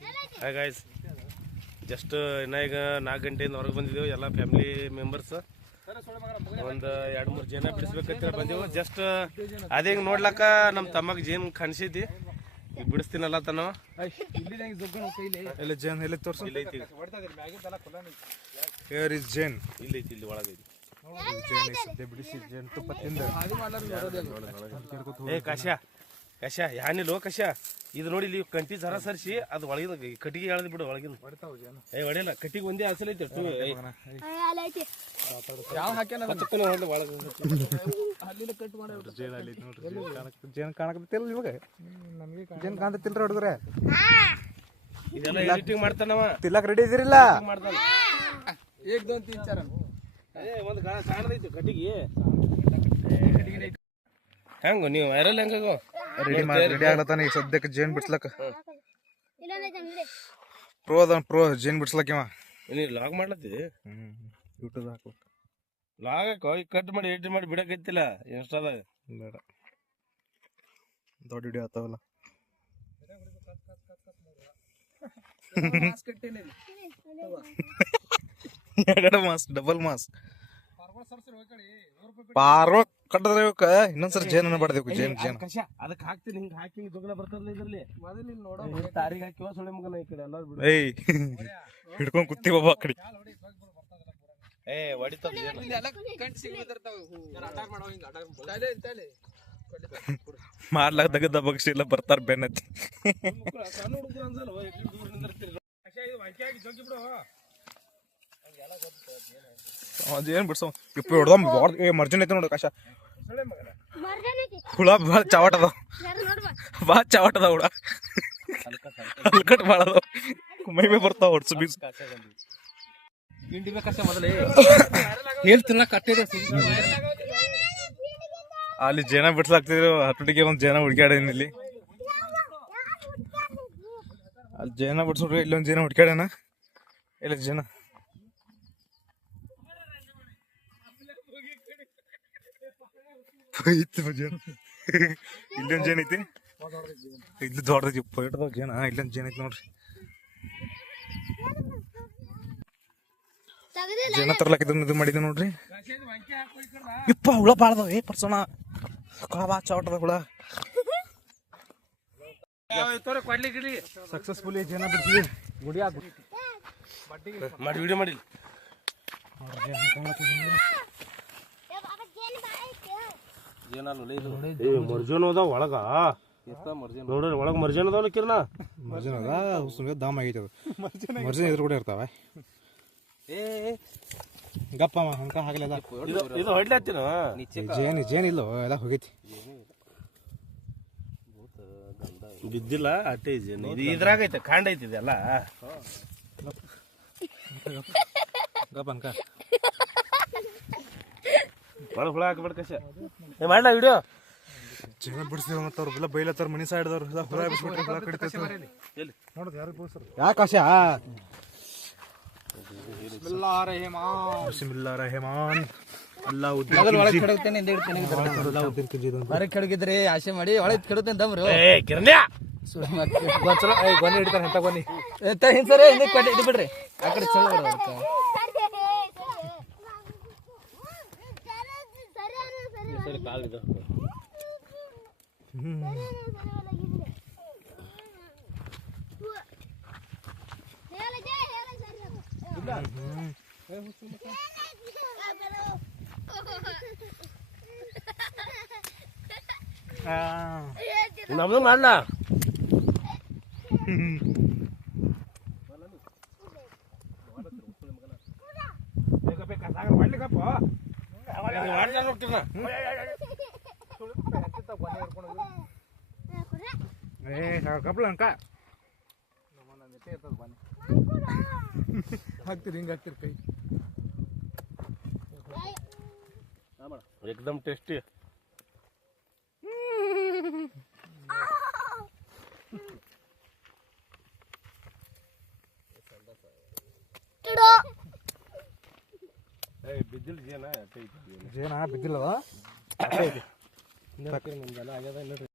Hi guys just ಇನ್ನ ಈಗ ನಾಲ್ಕು ಗಂಟೆಯಿಂದ ಹೊರಗೆ ಬಂದಿದ್ದೆವು ಎಲ್ಲ ಫ್ಯಾಮಿಲಿ ಮೆಂಬರ್ಸ್ ಒಂದು ಎರಡು ಮೂರು ಜನ ಬಿಡಿಸ್ಬೇಕಂತ ಬಂದೆವು. ಜಸ್ಟ್ ಅದೇ ಹಿಂಗೆ ನೋಡ್ಲಕ್ಕ ನಮ್ಮ ತಮ್ಮಗ್ ಜೇನ್ ಕಾಣಿಸಿದ್ದಿ. ಈಗ ಬಿಡಿಸ್ತೀನಲ್ಲ ತನವ ಎಲ್ಲ ಜೇನ್ ಎಲ್ಲಿ ತೋರ್ಸು. ಇಲ್ಲ ಐತಿ ಹೇರ್ ಇಸ್ ಜೇನ್ ಇಲ್ಲ ಐತಿ ಇಲ್ಲಿ ಒಳಗೈತಿ ಜೇನ್ ಸದ್ಯ ಬಿಡಿಸಿ ಜೇನ್ ತುಪ್ಪ ತಿಂದ ಏ ಕಶ ಕಶ ಯಾನಿಲ್ಲೋ ಕಶ ಇದು ನೋಡಿ ಇಲ್ಲಿ ಕಂಟಿ ಜರ ಸರಿಸಿ ಅದು ಒಳಗಿದ ಕಟ್ಟಿಗೆ ಎಳ್ದು ಬಿಡು ಒಳಗಿನ ಏ ಹೊಡೆಯಲ್ಲ ಕಟ್ಟಿಗೆ ಒಂದೇ ಅಸಲ್ ಐತೆ ಟು ಯಾವ ಹಾಕ್ಯಾನ ಒಳಗೆ ಜೇನ್ ಅಲ್ಲಿ ಐತಿ ನೋಡ್ರಿ ಜೇನ್ ಕಾಣಕ್- ಜೇನ್ ಕಾಣಕತ್ತಿಲ್ಲ ಇವಾಗ? ಜೇನ್ ಕಾಣತಿಲ್ರಿ ಹುಡುಗ್ರೆ? ಇದೆಲ್ಲ ಎಡಿಟಿಂಗ್ ಮಾಡ್ತಾನವ. ತಿಲ್ಲಕ್ ರೆಡಿ ಇದಿರಿಲ್ಲ? ಮಾಡ್ತಾನ. ಏಕ್ ದೋನ್ ತೀನ್ ಚಾರ ಏ ಒಂದು ಕಾಣದೈತಿ ಕಟ್ಟಿಗೆ. ಹೆಂಗ ನೀವು ವೈರಲ್ ಹೆಂಗಾಗೋ? ರೆಡಿ ಮಾಡಿ ರೆಡಿ ಆಗ್ಲತ್ತಾನ ಈಗ ಸದ್ಯಕ್ಕೆ ಜೇನ್ ಬಿಡ್ಸ್ಲಕ್ಕ. ಪ್ರೋ ಅದ ಪ್ರೋ ಜೇನ್ ಬಿಡ್ಸ್ಲಕ್ಕ ಇವ. ನೀ ಲಾಗ್ ಮಾಡ್ಲತ್ತಿ? ಯೂಟ್ಯೂಬ್ ಹಾಕು ಲಾಗ್ ಹಾಕೋ ಈಗ ಕಟ್ ಮಾಡಿ ಎಡಿಟ್ ಮಾಡಿ ಬಿಡಕೈತಿಲ್ಲ ಇನ್ಸ್ಟಾದಾಗ ಬೇಡ. ದೊಡ್ಡ video ಆತಾವಲ್ಲ. Mask mask double mask ಪಾರ್ವ ಕಟ್ಟದ್ರೆ ಇವಕ್ಕ? ಇನ್ನೊಂದ್ಸರಿ ಜೇನ್ ಅನ್ಬಾರ್ದು ಜೇನ್ ಜೇನ್. ಅದಕ್ಕೆ ಹಾಕ್ತೀನಿ ಹಿಂಗ್ ಹಾಕಿ ಜೋಗಲ ಬರ್ತದಲ್ಲ ಇದ್ರಲ್ಲಿ. ಮೊದಲು ನೋಡೋ ತಾರಿಗೆ ಹಾಕಿವ ಸೊಳ್ಳೆ ಮಗನ ಈ ಕಡೆ ಎಲ್ಲಾರು ಬಿಡು. ಏಯ್ ಹಿಡ್ಕೊಂಡ್ ಕುತ್ತಿ ಬಾಬಾ ಕಡೆ. ಏ ಹೊಡಿತದ ಎಲ್ಲ ಅಟ್ಯಾಕ್ ಮಾಡೋ ಹಿಂಗ ಅಟ್ಯಾಕ್ ತಲೆ ತಲೆ. ಮಾಡ್ಲಾಕ ತೆಗದ ಬಗ್ಸಿ ಇಲ್ಲ ಬರ್ತಾರ ಬೆನ್ನತ್ತಿ. ಸಣ್ಣ ಹುಡುಗರು ಅನ್ಸಲ್ವ ದೂರ ನಿಂದಿರ್ತೀರಿ ಕಶ ಇದು ವಾಕ್ಯ ಹಾಕಿ ಜೋಗಿ ಬಿಡು. ಜೇನ್ ಬಿಡ್ಸೋ? ಇಪ್ಪ ಹೊಡ್ದ ಏ ಮರ್ಜನ್ ಐತೆ ನೋಡು ಕಾಶ ಹುಳ ಭಾಳ ಚಾವಟ್ ಅದಾವ. ಭಾಳ ಚಾವಟ್ ಅದಾವ ಹುಳ. ಹಲ್ಕಟ್ ಭಾಳ ಅದಾವ ಮೈ ಮೇ ಬರ್ತಾವ ಹೊಡ್ಸು ಬೀಸ್. ಹೇಳ್ತಿಲ್ಲ ಕಟ್ಟಿದೆ ಅಲ್ಲಿ ಜೇನ ಬಿಡ್ಸ್ಲಾಗ್ತಿದ್ರು. ಹಟ್ಟುಟಿಗೆ ಒಂದ್ ಜೇನ ಹುಡ್ಕ್ಯಾಡೇನ್ ಇಲ್ಲಿ. ಅಲ್ಲಿ ಜೇನ ಬಿಡ್ಸ್ಬಿಟ್ರೆ ಇಲ್ಲೊಂದು ಜೇನ ಹುಡ್ಕ್ಯಾಡೇನ? ಇಲ್ಲ ಜೇನ ಐತಿ ಜೇನ ಇಲ್ಲೊಂದ್ ಜೇನ್ ಐತಿ? ಇಲ್ಲಿ ದೊಡ್ಡದೈತಿ ಪೈಟದವ ಜೇನ ಇಲ್ಲೊಂದು ಜೇನ್ ಐತಿ ನೋಡ್ರಿ. ಜೇನ ತರ್ಲಾಕ ಇದು ಮಾಡಿದ್ದೆ ನೋಡ್ರಿ. ಇಪ್ಪ ಹುಳ ಬಾಳ್ದವ ಏ ಪರ್ಸೋಣ. ಬಾ ಚಾವಟದ ಹುಳ. ಸಕ್ಸಸ್ಫುಲಿ ಜೇನ ಬಿಡ್ಸಿದ್ವಿ ಗುಡಿ ಮಾಡಿ ವಿಡಿಯೋ ಮಾಡಿ ಏ ಮರ್ಜನ್ ಅದಾವ ಒಳಗ ನೋಡ್ರಿ ಒಳಗ ಮರ್ಜನ್ ಅದಾವಲ್ಲ ಕಿರಣ ಮರ್ಜನ್ ಅದ ಸುಮ್ಮನೆ ದಾಮ್ ಆಗೈತೆ ಅದು ಮರ್ಜನ್ ಎದುರು ಕೂಡ ಇರ್ತಾವ ಗಪ್ಪ ಹಂಕ ಇದು ಇದು ಹೊಡ್ಲತ್ತಿನ ಜೇನ್ ಜೇನ್ ಇಲ್ಲೋ ಎಲ್ಲ ಹೋಗೈತಿ ಬಿದ್ದಿಲ್ಲ ಅಟ್ಟೆ ಜೇನು ಇದು ಇದ್ರಾಗ ಐತೆ ಕಾಂಡ ಐತಿ ಇದೆಲ್ಲ ಗಪ್ಪ ಹಂಕ ಒಳ ಹುಳ ಹಾಕ್ಬೇಡ ಕಸ ಏ ಮಾಡ್ಲಾ ವಿಡಿಯೋ? ಜನ ಬಿಡಿಸ್ತೀವಿ ಅವ್ರು ಎಲ್ಲ ಬೈಲತ್ತಾರ ಮನಿ ಸೈಡ್ದವ್ರು ಎಲ್ಲ ಹುಳ ಬಿಡಿಸ್ಬಿಟ್ರೆ ಹುಳ ಕಡಿತೈತೆ ಎಲ್ಲಿ? ನೋಡೋದು ಯಾರು ಬಿಡಿಸ್ರು? ಯಾಕಾಶ ಬಿಸ್ಮಿಲ್ಲಾ ರಹಮಾನ್. ಅಲ್ಲಾ ಹೊರಗೆ ಕೆಡಗಿದ್ರೆ ಆಸೆ ಮಾಡಿ ಒಳಗೆ ಕೆಡುತ್ತೇನೆ ದಮ್ರು ಏ ಕಿರಣ್ಯ. ಗೊನೆ ಹಿಡಿತಾನೆ ಅಂತ ಗೊನೆ ಎಂತ ಹಿಂಸರೆ ಹಿಂದೆ ಕೊಟ್ಟು ಇದು ಬಿಡ್ರಿ. ಆ ಕಡೆ ಚಲೋ ಬಿಡು ಸರಿ ಕಾಲ್ ಇದು ನಮ್ದು ಮಾಡ್ಲಾ ಏ ಕಪ್ಲ ಅಂಕ ಹಾಕ್ತಿರಿ ಹಿಂಗೆ ಹಾಕ್ತಿರಿ ಕೈ एकदम टेस्टी ಬಿದ್ದಿಲ್ ಜೇನ ಜೇನ ಬಿದ್ದಿಲ್ಲದ ಆಗ್ಯದ